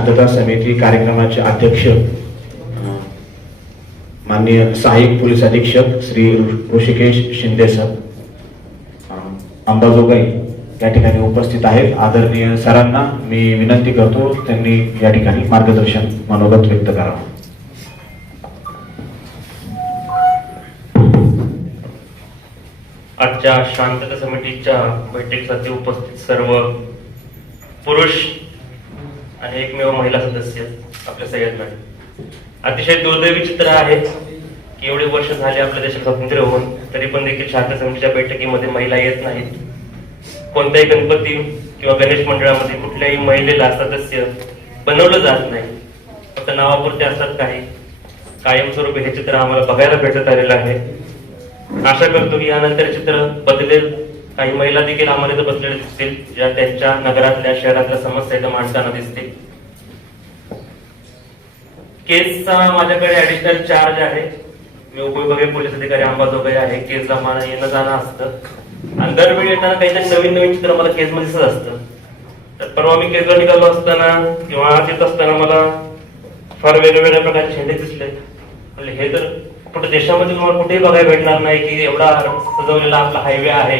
शांतता समिती कार्यक्रमाचे अध्यक्ष माननीय सहाय्यक पोलीस अधीक्षक श्री ऋषिकेश शिंदे सर अंबाजोगाई या ठिकाणी उपस्थित आहेत. आदरणीय सरांना मी विनंती करतो त्यांनी या ठिकाणी मार्गदर्शन मनोगत व्यक्त करावं. आजच्या शांतता समितीच्या बैठकीसाठी उपस्थित सर्व पुरुष आणि एकमेव महिला सदस्य आपल्या सह्याद मॅडम अतिशय दुर्दैवी चित्र आहे की एवढे वर्ष झाले आपल्या देशात स्वातंत्र्य होऊन तरी पण देखील शांत समितीच्या बैठकीमध्ये महिला येत नाहीत. कोणत्याही गणपती किंवा गणेश मंडळामध्ये कुठल्याही महिलेला सदस्य बनवलं जात नाही. फक्त नावापुरते असतात काही. कायमस्वरूपी हे चित्र आम्हाला बघायला भेटत आलेलं आहे. आशा करतो की यानंतर चित्र बदलेल. काही महिला देखील आम्हाला इथं बसलेल्या दिसतील ज्या त्यांच्या नगरातल्या शहरातल्या समस्या इथं मांडताना दिसतील. केसचा माझ्याकडे ऍडिशनल चार्ज आहे. मी उपविभागीय पोलीस अधिकारी अंबाजोगाई आहे. केसला मला येणं जाणं असतं. आणि दरवेळी येताना काहीतरी नवीन नवीन चित्र मला केसमध्ये दिसत असतं. तर परवा मी केसला निघालो असताना किंवा येत असताना मला फार वेगवेगळ्या प्रकारचे झेंडे दिसले. म्हणजे हे तर कुठे देशामध्ये तुम्हाला कुठेही बघायला भेटणार नाही की एवढा सजवलेला आपला हायवे आहे.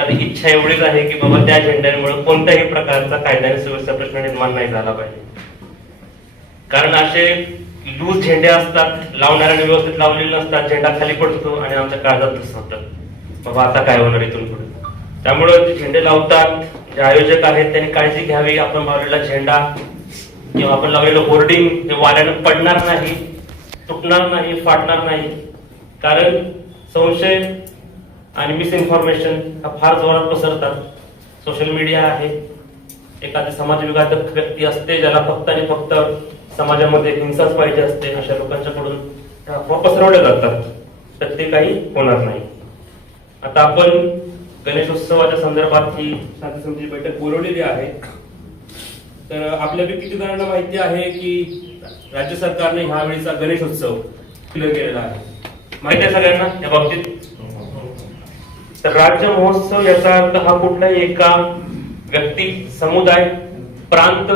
तर इच्छा एवढीच आहे की बाबा त्या झेंड्यांमुळे कोणत्याही प्रकारचा कायदा आणि सुव्यवस्था प्रश्न निर्माण नाही झाला पाहिजे. कारण असे लूज झेंडे असतात लावणाऱ्याने व्यवस्थित लावलेले नसतात झेंडा खाली पडतो आणि आमच्या काळजात तसं बाबा आता काय होणार इथून पुढे? त्यामुळे झेंडे लावतात जे आयोजक आहेत त्यांनी काळजी घ्यावी. आपण लावलेला झेंडा किंवा आपण लावलेलं होर्डिंग हे वाऱ्यानं पडणार नाही तुटणार नाही फाटणार नाही. कारण संशय आणि मिसइन्फॉर्मेशन हा फार जोरात पसरतात. सोशल मीडिया आहे. एखादी समाज विघातक व्यक्ती असते ज्याला फक्त आणि फक्त समाजामध्ये हिंसाच पाहिजे असते अशा लोकांच्याकडून त्या अफवा पसरवल्या जातात. तर ते काही होणार नाही. आता आपण गणेशोत्सवाच्या संदर्भात ही शांती बैठक बोलवलेली आहे. तर आपल्यापैकी किती जणांना माहिती आहे की राज्य सरकारने ह्या वेळीचा गणेशोत्सव क्लिअर केलेला आहे. माहिती आहे सगळ्यांना? या बाबतीत? तर राज्य महोत्सव याचा अर्थ हा कुठलाही एका व्यक्ती समुदाय प्रांत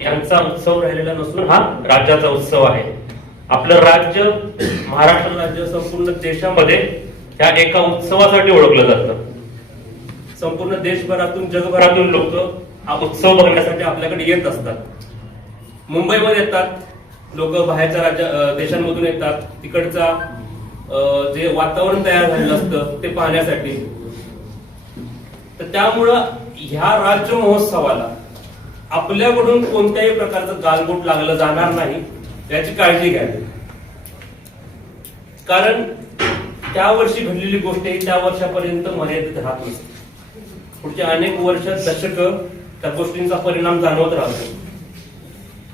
यांचा उत्सव राहिलेला नसून हा राज्याचा उत्सव आहे. आपलं राज्य महाराष्ट्र राज्य संपूर्ण देशामध्ये ह्या एका उत्सवासाठी ओळखलं जातं. संपूर्ण देशभरातून जगभरातून लोक हा उत्सव बघण्यासाठी आपल्याकडे येत असतात. मुंबईमध्ये येतात. लोक बाहेरच्या राज्या देशांमधून येतात. तिकडचा जे वातावरण तयार झालेलं असतं ते पाहण्यासाठी. तर त्यामुळं ह्या राज्य महोत्सवाला आपल्याकडून कोणत्याही प्रकारचं गालबोट लागलं जाणार नाही याची काळजी घ्यावी. कारण त्या वर्षी घडलेली गोष्ट ही त्या वर्षापर्यंत मर्यादित राहत नसते. पुढचे अनेक वर्ष दशक त्या गोष्टींचा परिणाम जाणवत राहतो.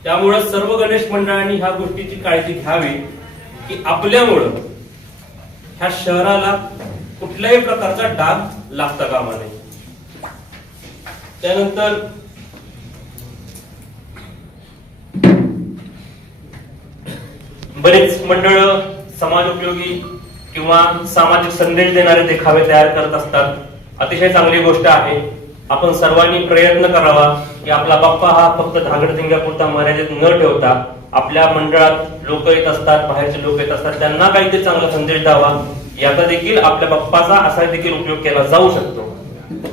त्यामुळं सर्व गणेश मंडळांनी ह्या गोष्टीची काळजी घ्यावी की आपल्यामुळं ह्या शहराला कुठल्याही प्रकारचा डाग लागता कामा नये. त्यानंतर बरेच मंडळ समाज उपयोगी किंवा सामाजिक संदेश देणारे देखावे तयार करत असतात. अतिशय चांगली गोष्ट आहे. आपण सर्वांनी प्रयत्न करावा की आपला बाप्पा हा फक्त धांगडधिंग्यापुरता मर्यादित न ठेवता आपल्या मंडळात लोक येत असतात बाहेरचे लोक येत असतात त्यांना काहीतरी चांगला संदेश द्यावा. याचा देखील आपल्या बाप्पाचा असा देखील उपयोग केला जाऊ शकतो.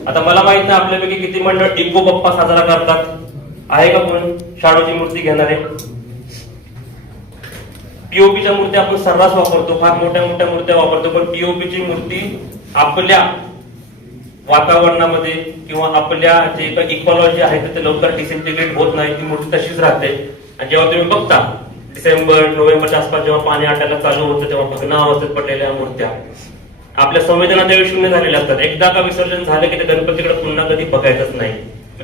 आता मला माहीत नाही आपल्यापैकी किती मंडळ इको बाप्पा साजरा करतात. आहे का कोण? शाडूची मूर्ती घेणारे. पीओपीच्या मूर्त्या आपण सर्रास वापरतो फार मोठ्या मोठ्या मूर्त्या वापरतो पण पीओपीची मूर्ती आपल्या वातावरणामध्ये किंवा आपल्या जे काही इकॉलॉजी आहे ते लवकर डिसइंटिग्रेट होत नाही ती मूर्ती तशीच राहते. आणि जेव्हा तुम्ही बघता डिसेंबर नोव्हेंबरच्या आसपास जेव्हा पाणी आटायला चालू होतं तेव्हा भग्ना अवस्थेत पडलेल्या मूर्त्या. आपल्या संवेदना त्यावेळी शून्य झालेल्या असतात. एकदा का विसर्जन झालं की ते गणपतीकडे पुन्हा कधी बघायचंच नाही.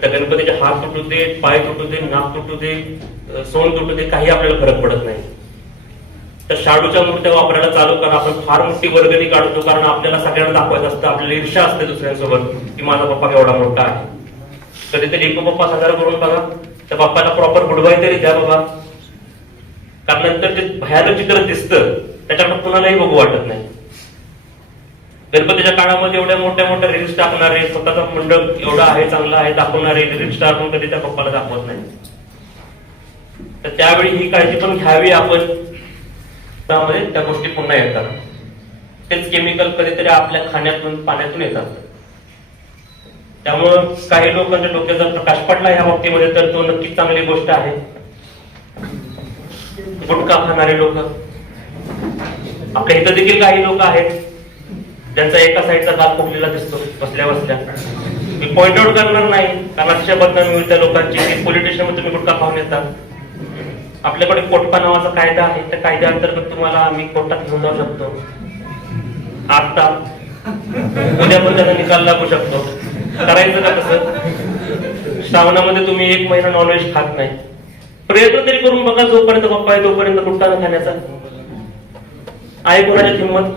त्या गणपतीचे हात तुटू दे पाय तुटू दे नाक तुटू दे सोन तुटू दे काही आपल्याला फरक पडत नाही. तर शाडूच्या मूर्त्या वापरायला चालू करा. आपण फार मोठी वर्गणी काढतो कारण आपल्याला सगळ्यांना दाखवायचं असतं. आपल्याला ईर्षा असते दुसऱ्यांसोबत की माझा पप्पा केवढा मोठा आहे. कधीतरी एक पप्पा साजरा करून बघा. त्या बाप्पाला प्रॉपर गुडबाय तरी द्या बाबा. कारण नंतर ते भयानक चित्र दिसतं त्याच्याकडे कुणालाही बघू वाटत नाही. गणपतीच्या काळामध्ये एवढ्या मोठ्या मोठ्या रिल्स टाकणारे स्वतःचा मंडप एवढा आहे चांगला आहे दाखवणारे रील्स टाकून कधी त्या पप्पाला दाखवत नाही. तर त्यावेळी ही काळजी पण घ्यावी आपण. त्यामध्ये त्या गोष्टी पुन्हा येतात. तेच केमिकल कधीतरी आपल्या खाण्यातून पाण्यातून येतात. त्यामुळं काही लोकांच्या डोक्यात जर प्रकाश पडला ह्या बाबतीमध्ये तर तो नक्कीच चांगली गोष्ट आहे. गुटखा खाणारे लोक. आपल्या इथं देखील काही लोक आहेत ज्यांचा एका साईडचा दात फुगलेला दिसतो बसल्या बसल्या. मी पॉइंट आउट करणार नाही कारण अशा बदनामी होईल त्या लोकांची. की पोलिटिशियन तुम्ही गुटखा खाऊन येतात आपल्याकडे कोटपा नावाचा कायदा आहे त्या कायद्या अंतर्गत तुम्हाला आम्ही कोर्टात घेऊन जाऊ शकतो. आता उद्या पण त्याचा निकाल लागू शकतो. करायचं का कसं श्रावणामध्ये तुम्ही एक महिना नॉनव्हेज खात नाही. प्रयत्न तरी करून बघा जोपर्यंत पप्पा आहे तोपर्यंत कुठला न खाण्याचा. आहे कोणाची किंमत?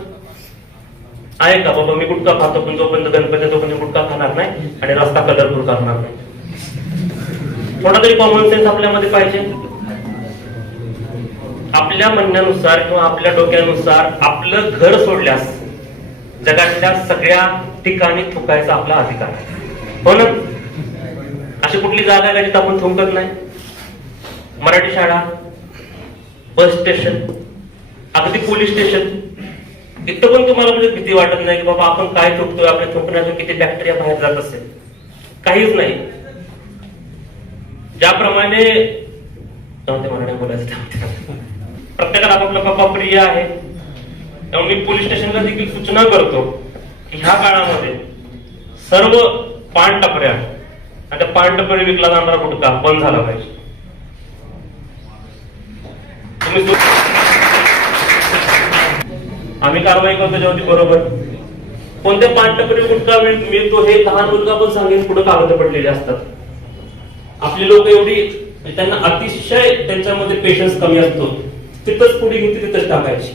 आहे का? बाबा मी गुटखा खातो पण जोपर्यंत गणपती तोपर्यंत गुटखा खाणार नाही आणि रस्ता कलरफुल करणार नाही. थोडा तरी कॉमन सेन्स आपल्यामध्ये पाहिजे. आपल्या म्हणण्यानुसार किंवा आपल्या डोक्यानुसार आपलं घर सोडल्यास जगातल्या सगळ्या ठिकाणी थुकायचा आपला अधिकार आहे. हो ना? अशी कुठली जागा आहे का जिथं आपण थुंकत नाही? मराठी शाळा बस स्टेशन अगदी पोलीस स्टेशन. इथं पण तुम्हाला म्हणजे भीती वाटत नाही की बाबा आपण काय थुकतोय? आपल्या थुंकण्यातून किती बॅक्टेरिया बाहेर जात असेल? काहीच नाही. ज्याप्रमाणे जाऊ बोलायचं प्रत्येकाला आपापला बाबा प्रिय आहे. त्यामुळे मी पोलीस स्टेशनला देखील सूचना करतो. ह्या काळामध्ये सर्व पान टपऱ्या आणि त्या पान टपरी विकला जाणारा गुटखा बंद झाला पाहिजे. तुम्ही आम्ही कारवाई करतो त्याच्यावरती बरोबर. कोणत्या पान टपरी गुटखा मिळतो हे लहान मुलगा पण सांगेल पुढे कागद पडलेले असतात. आपली लोक एवढी त्यांना अतिशय त्यांच्यामध्ये पेशन्स कमी असतो. तिथंच पुढे घेते तिथंच टाकायची.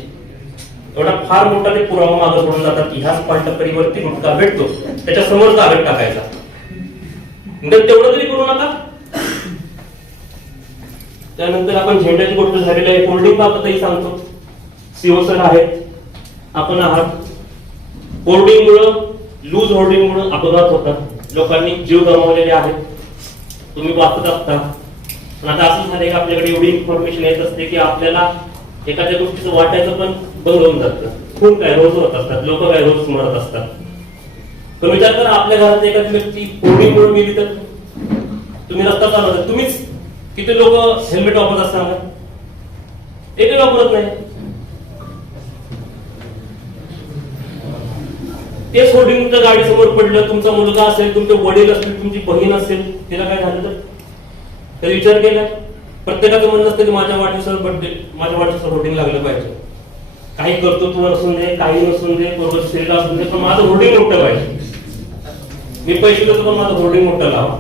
एवढा फार मोठा ते पुरावा मागे सोडून जातात. की ह्याच पांटपरीवरती गुटखा भेटतो. त्याच्यासमोर कागद टाकायचा. तर तेवढं तरी करू नका. त्यानंतर आपण झेंड्याची गोष्ट झालेली आहे. होल्डिंग बाबतही सांगतो. सीओ सर आहेत आपण आहात. होर्डिंग मुळे लूज होर्डिंग मुळे अपघात होतात. लोकांनी जीव गमावलेले आहेत. तुम्ही वाचत असता. पण आता असं झालंय की आपल्याकडे एवढी इन्फॉर्मेशन येत असते की आपल्याला एखाद्या गोष्टीचं वाटायचं पण बंद होऊन जातं. खूप काय रोज होत असतात. लोक काय रोज मरत असतात. तर विचार करा आपल्या घरात एखादी व्यक्ती कोणी मुळे गेली तर? तुम्ही रस्ता चालवता तुम्हीच. किती लोक हेल्मेट वापरत असताना एकही वापरत नाही. ते सोडून तुमच्या गाडी समोर पडलं तुमचा मुलगा असेल तुमचे वडील असतील तुमची बहीण असेल तिला काय झालं तर? विचार केला? प्रत्येकाचं म्हणणं असतं की माझ्या वाढदिवसाला बर्थडे माझ्या वाढदिवसाला होर्डिंग लागलं पाहिजे. काही कर्तृत्व नसून दे काही नसून दे बरोबर शरीर असून दे पण माझं होर्डिंग मोठं पाहिजे. मी पैसे देतो पण माझं होर्डिंग मोठं लावा.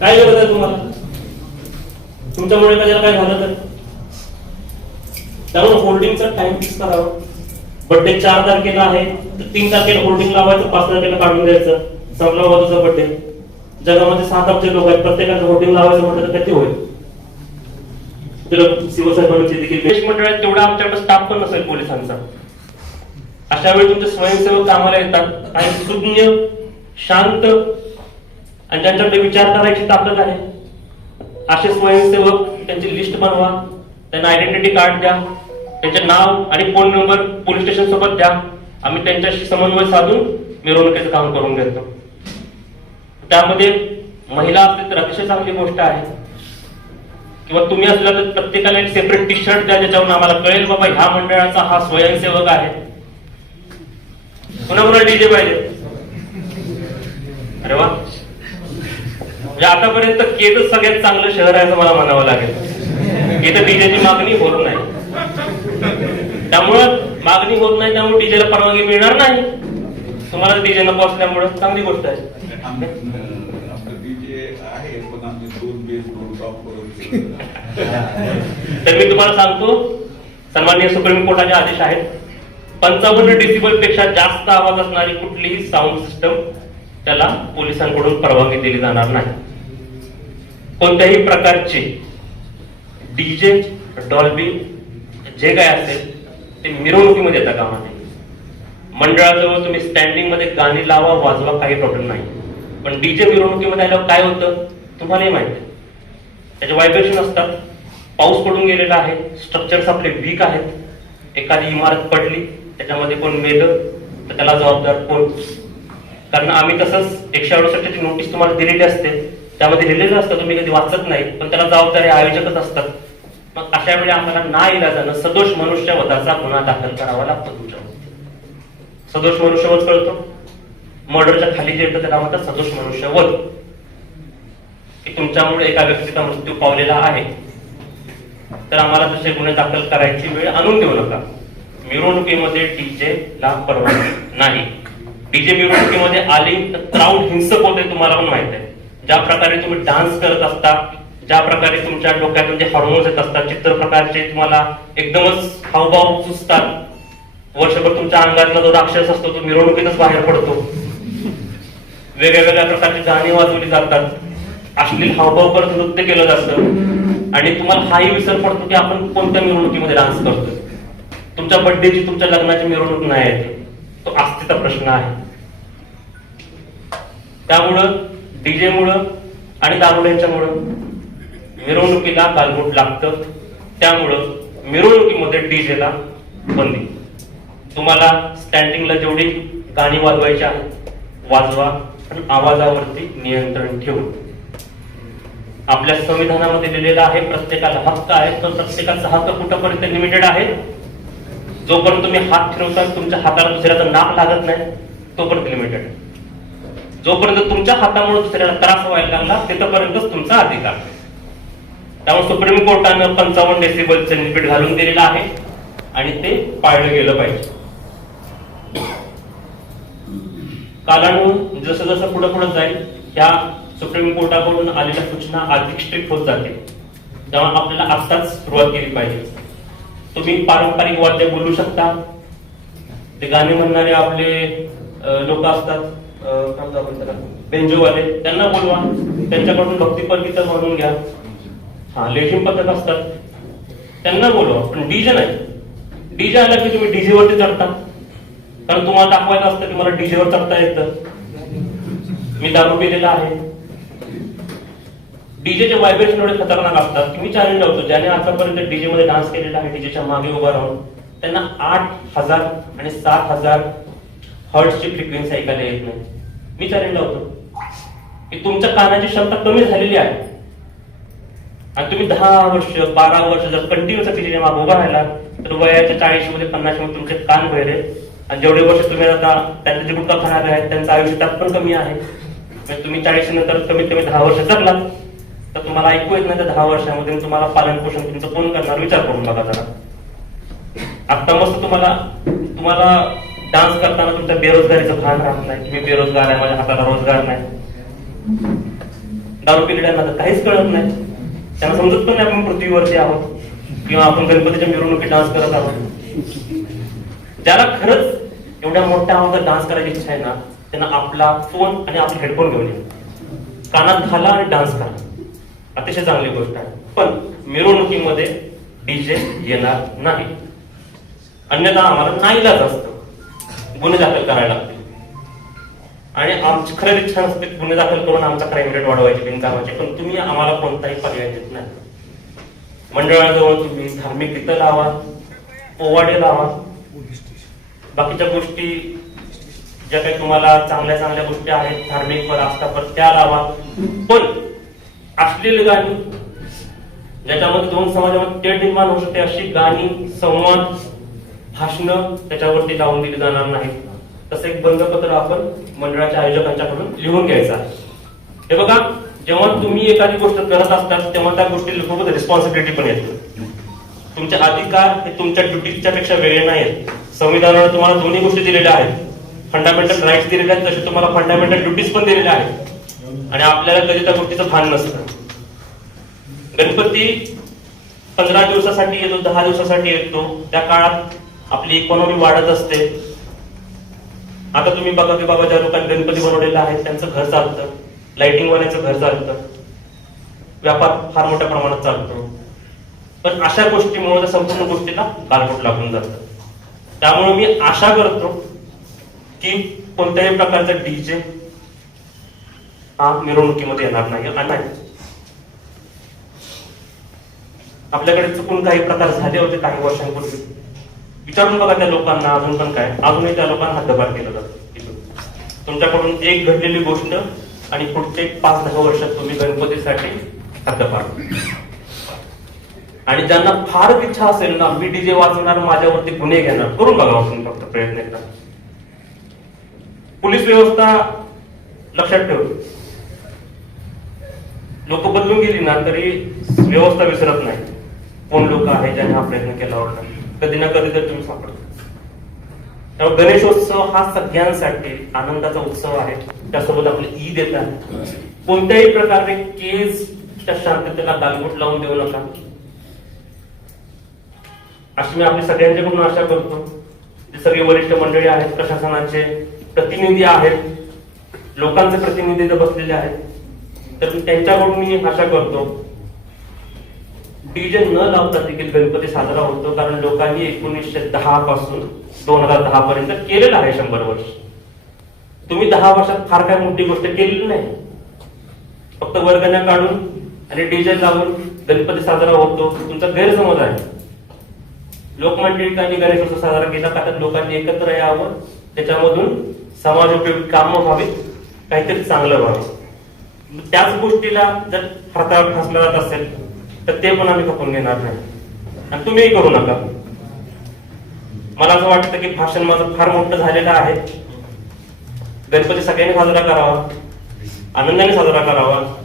काय गरज आहे तुम्हाला? तुमच्यामुळे त्याला काय झालं तर? त्यामुळे होर्डिंगचा टाइम फिक्स करावा. बर्थडे चार तारखेला आहे तर तीन तारखेला होर्डिंग लावायचं पाच तारखेला काढून द्यायचं. संपला बाजूचा बर्थडे जगामध्ये सात अब्ज लोक आहेत प्रत्येकाचं होर्डिंग लावायचं म्हटलं तर किती होईल? तुला शिवसाहेबांची देखील मंडळात तेवढा आमच्याकडे स्टाफ पण नसेल पोलिसांचा. अशा वेळी तुमचे स्वयंसेवक कामाला येतात आणि सुज्ञ शांत आणि ज्यांच्याकडे विचार करायची ताकद आहे असे स्वयंसेवक त्यांची लिस्ट बनवा त्यांना आयडेंटिटी कार्ड द्या त्यांचे नाव आणि फोन नंबर पोलीस स्टेशन सोबत द्या. आम्ही त्यांच्याशी समन्वय साधून मिरवणुकीचं काम करून घेतो. त्यामध्ये महिला आपली तर अतिशय चांगली गोष्ट आहे. किंवा तुम्ही असला तर प्रत्येकाला एक सेपरेट टी शर्ट द्या ज्याच्यावरून आम्हाला कळेल बाबा ह्या मंडळाचा हा स्वयंसेवक आहे. पुन्हा पुन्हा डीजे पाहिजे? अरे वा. म्हणजे आतापर्यंत केच सगळ्यात चांगलं शहर आहे असं मला म्हणावं लागेल. इथं डीजेची मागणी होत नाही. त्यामुळं मागणी होत नाही त्यामुळे डीजेला परवानगी मिळणार नाही. तुम्हाला डीजेला नको चांगली गोष्ट आहे आपलं डीजे आहे पण आम्ही दोन बेस दोन टॉप करून तर मी तुम्हाला सांगतो सन्मान्य सुप्रीम कोर्टाचे आदेश आहेत. पंचावन्न डेसिबलपेक्षा जास्त आवाज असणारी कुठलीही साऊंड सिस्टम त्याला पोलिसांकडून परवानगी दिली जाणार नाही. कोणत्याही प्रकारचे डीजे डॉल्बी जे काय असेल ते मिरवणुकीमध्ये येता कामा नये मंडळाजवळ तुम्ही स्टँडिंगमध्ये गाणी लावा वाजवा काही प्रॉब्लेम नाही. पण डीजे मिरवणुकीमध्ये आल्यावर काय होतं? तुम्हालाही माहिती आहे. त्याचे व्हायब्रेशन असतात. पाऊस पडून गेलेला आहे. स्ट्रक्चर्स आपले वीक आहेत. एखादी इमारत पडली त्याच्यामध्ये कोण मेलं तर त्याला जबाबदार कोण? कारण आम्ही तसंच एकशे अडुसष्टची नोटीस तुम्हाला दिलेली असते. त्यामध्ये लिहिलेलं असतं तुम्ही कधी वाचत नाही पण त्याला जबाबदारी आयोजकच असतात. मग अशा वेळी आम्हाला ना इलाजानं सदोष मनुष्यवधाचा गुन्हा दाखल करावा लागतो तुमच्यावर सदोष मनुष्यवध कळतो. मर्डरच्या खाली जे येतं त्याला म्हणतात सदोष मनुष्यवध की तुमच्यामुळे एका व्यक्तीचा मृत्यू पावलेला आहे. तर आम्हाला तसे गुन्हे दाखल करायची वेळ आणून देऊ नका. मिरवणुकीमध्ये डीजे ला परवानगी नाही. डीजे मिरवणुकीमध्ये आली तर क्राऊड हिंसक होते तुम्हाला पण माहीत आहे. ज्या प्रकारे तुम्ही डान्स करत असता ज्या प्रकारे तुमच्या डोक्यात म्हणजे हॉर्मोन्स येत असतात चित्र प्रकारचे तुम्हाला एकदमच हावभाव सुचतात. वर्षभर तुमच्या अंगातला जो राक्षस असतो तो मिरवणुकीतच बाहेर पडतो. वेगळ्या वेगळ्या प्रकारची गाणी वाजवली जातात. अश्लील हावभाव करत नृत्य केलं जातं. आणि तुम्हाला हाही विसर पडतो की आपण कोणत्या मिरवणुकीमध्ये डान्स करतोय. तुमच्या बर्थडेची तुमच्या लग्नाची मिरवणूक नाही आहे. तो आस्थेचा प्रश्न आहे. त्यामुळं डीजे मुळे आणि दारुड्यांच्यामुळं मिरवणुकीला गालबोट लागतं. त्यामुळं मिरवणुकीमध्ये डीजेला बंदी. तुम्हाला स्टँडिंगला जेवढी गाणी वाजवायची आहेत वाजवा पण आवाजावरती नियंत्रण ठेवून. आपल्या संविधानामध्ये दिलेला आहे प्रत्येकाला हक्क आहे तर प्रत्येकाचा हक्क कुठंपर्यंत लिमिटेड आहे? जोपर्यंत तुम्ही हात फिरवता तुमच्या हाताला दुसऱ्याचं नाक लागत नाही तोपर्यंत लिमिटेड जोपर्यंत तुमच्या हातामुळे दुसऱ्याला त्रास व्हायला लागला तिथपर्यंतच तुमचा अधिकार त्यामुळे सुप्रीम कोर्टानं पंचावन्न डेसिबलचं लिमिट घालून दिलेलं आहे आणि ते पाळलं गेलं पाहिजे. कालानुरूप जसं जसं पुढे पुढे जाईल ह्या सुप्रीम कोर्टाकडून आलेल्या सूचना अधिक स्ट्रिक्ट होत जातील तेव्हा आपल्याला आत्ताच सुरुवात केली पाहिजे. तुम्ही पारंपरिक वाद्य बोलू शकता. ते गाणे म्हणणारे आपले लोक असतात. बेंजोवाले. त्यांना बोलवा. त्यांच्याकडून भक्तीपर गीत म्हणून घ्या. हा लेझिम पथक असतात. त्यांना बोलवा. पण डीजे नाही. डीजे आला की तुम्ही डीजे वरती चढता. कारण तुम्हाला दाखवायचं असतं की मला डीजे वर चढता येतं. मी दारू पिलेला आहे. डीजेचे व्हायब्रेशन एवढे खतरनाक असतात की मी चॅलेंज लावतो. ज्याने आतापर्यंत डीजे मध्ये डान्स केलेला आहे डीजेच्या मागे उभा राहून त्यांना आठ हजार आणि सात हजार हर्ट्सची फ्रिक्वेन्सी ऐकायला येत नाही. मी चॅलेंज लावतो. की तुमच्या कानाची क्षमता कमी झालेली आहे. आणि तुम्ही दहा वर्ष बारा वर्ष जर कंटिन्यू डीजे मागे उभा राहिला तर वयाच्या चाळीसमध्ये पन्नासमध्ये तुमचे कान बहिरे आणि जेवढे वर्ष तुम्ही आता त्यांचे जे गुटखा खाणारे आहेत त्यांचं आयुष्य त्यात पण कमी आहे. म्हणजे तुम्ही चाळीस नंतर कमीत कमी दहा वर्ष जगलात. तर तुम्हाला ऐकू येत नाही तर दहा वर्षामध्ये तुम्हाला पालन पोषण तुमचं कोण करणार? विचार करून बघा जरा. आता मस्त तुम्हाला तुम्हाला डान्स करताना तुमच्या बेरोजगारीचं भान राहत नाही. मी बेरोजगार आहे माझ्या हाताला रोजगार नाही. दारू पिलेल्यांना तर काहीच कळत नाही. त्यांना समजत पण नाही आपण पृथ्वीवरती आहोत किंवा आपण गणपतीच्या मिरवणुकीत डान्स करत आहोत. ज्याला खरंच एवढ्या मोठ्या आवाजात डान्स करायची इच्छा आहे ना त्यांना आपला फोन आणि आपला हेडफोन घेऊन ये. कानात घाला आणि डान्स करा. अतिशय चांगली गोष्ट आहे. पण मिरवणुकीमध्ये डीजे येणार नाही. अन्यथा आम्हाला नाईलाच असतं. गुन्हे दाखल करायला लागतील. आणि आमची खरं इच्छा नसते गुन्हे दाखल करून आमचा क्राईम रेट वाढवायची बिनकामाची पण तुम्ही आम्हाला कोणताही पर्याय देत नाही. मंडळाजवळ तुम्ही धार्मिक गीतं लावा पोवाडे लावा. बाकीच्या गोष्टी ज्या काही तुम्हाला चांगल्या चांगल्या गोष्टी आहेत धार्मिक वर आस्थापर त्या लावा. पण अश्लील गाणी. ज्याच्यामध्ये दोन समाजामध्ये तेढ निर्माण होऊ शकते अशी गाणी संवाद भाषणं त्याच्यावरती लावून दिली जाणार नाहीत. तसं एक बंधपत्र आपण मंडळाच्या आयोजकांच्याकडून लिहून घ्यायचा हे बघा जेव्हा तुम्ही एखादी गोष्ट करत असतात तेव्हा त्या गोष्टी रिस्पॉन्सिबिलिटी पण येते. तुमचे अधिकार हे तुमच्या ड्युटीच्या पेक्षा वेगळे नाहीत संविधानाने तुम्हाला दोन्ही गोष्टी दिलेल्या आहेत. फंडामेंटल राईट्स दिलेल्या आहेत तसे तुम्हाला फंडामेंटल ड्युटीज पण दिलेल्या आहेत. आणि आपल्याला कधी त्या गोष्टीचं भान नसतं. गणपती पंधरा दिवसासाठी येतो दहा दिवसासाठी येतो. त्या काळात आपली इकॉनॉमी वाढत असते. आता तुम्ही बघा की बाबा ज्या लोकांनी गणपती बनवलेला आहे त्यांचं घर चालतं. लाइटिंग वाल्याचं घर चालतं. व्यापार फार मोठ्या प्रमाणात चालतो. पण अशा गोष्टीमुळे त्या संपूर्ण गोष्टीला गालबोट लागून जातं. त्यामुळे मी आशा करतो की कोणत्याही प्रकारचा डीजे हा मिरवणुकीमध्ये येणार नाही. आणि नाही आपल्याकडे चुकून काही प्रकार झाले होते काही वर्षांपूर्वी? विचारून बघा त्या लोकांना अजून पण काय. अजूनही त्या लोकांना हद्दपार केलं जातं इथून. तुमच्याकडून एक घडलेली गोष्ट आणि पुढचे पाच दहा वर्षात तुम्ही गणपतीसाठी हद्दपार आणि ज्यांना फार इच्छा असेल ना मी डीजे वाजवणार माझ्यावरती गुन्हे घेणार करून बघा तुम्ही फक्त प्रयत्न एकदा. पोलीस व्यवस्था लक्षात ठेव. लोक बदलून गेली ना तरी व्यवस्था विसरत नाही. कोण लोक आहे ज्यांनी हा प्रयत्न केला होता? कधी ना कधी तर तुम्ही सापडतो. त्यामुळे गणेशोत्सव हा सगळ्यांसाठी आनंदाचा उत्सव आहे. त्यासोबत आपली ईद येत आहे. कोणत्याही प्रकारे केसच्या शांततेला गालबोट लावून देऊ नका. अशी मी आपल्या सगळ्यांच्याकडून आशा करतो. जे सगळे वरिष्ठ मंडळी आहेत प्रशासनाचे प्रतिनिधी आहेत लोकांचे प्रतिनिधी बसलेले आहेत. तर त्यांच्याकडून मी आशा करतो डीजे न लावता देखील गणपती साजरा होतो कारण लोकांनी एकोणीसशे दहा पासून दोन हजार दहा पर्यंत केलेलं आहे शंभर वर्ष. तुम्ही दहा वर्षात फार काय मोठी गोष्ट केलेली नाही. फक्त वर्गण्या काढून आणि डीजे लावून गणपती साजरा होतो तुमचा गैरसमज आहे. लोकमान्य टिळकांनी गणेशोत्सव साजरा केला कारण लोकांनी एकत्र यावं त्याच्यामधून समाजोपयोगी कामं व्हावीत काहीतरी चांगलं व्हावं. त्याच गोष्टीला जर हातावर फासला जात असेल तर ते पण आम्ही खपून घेणार नाही. आणि तुम्हीही करू नका. मला असं वाटतं की भाषण माझं फार मोठं झालेलं आहे. गणपती सगळ्यांनी साजरा करावा. आनंदाने साजरा करावा.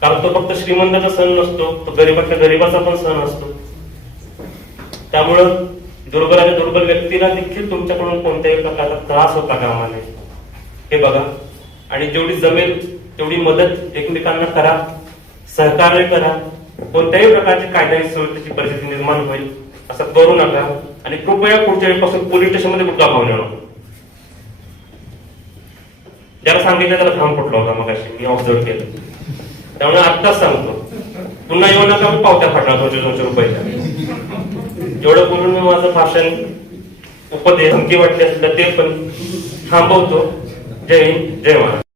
कारण तो फक्त श्रीमंताचा सण नसतो तो गरीबातल्या गरीबाचा पण सण असतो. त्यामुळं दुर्बल आणि दुर्बल व्यक्तीला देखील तुमच्याकडून कोणत्याही प्रकारचा त्रास होता कामा नये. हे बघा. आणि जेवढी जमेल तेवढी मदत एकमेकांना करा. सहकार्य करा. कोणत्याही प्रकारची कायद्याची सुरक्षेची परिस्थिती निर्माण होईल असं करू नका. आणि कृपया पुढच्या वेळेपासून पोलीस स्टेशनमध्ये कुठला भाव नका ज्याला सांगितलं त्याला घाम फुटला होता मग मी ऑब्झर्व केलं. त्यामुळे आत्ताच सांगतो. पुन्हा येऊ नका मी पावत्या फाटणार दोनशे दोनशे रुपयाच्या. जेवढं बोलून मी माझं भाषण उपदेश धमकी वाटली असलं ते पण थांबवतो. जय हिंद जय महाराज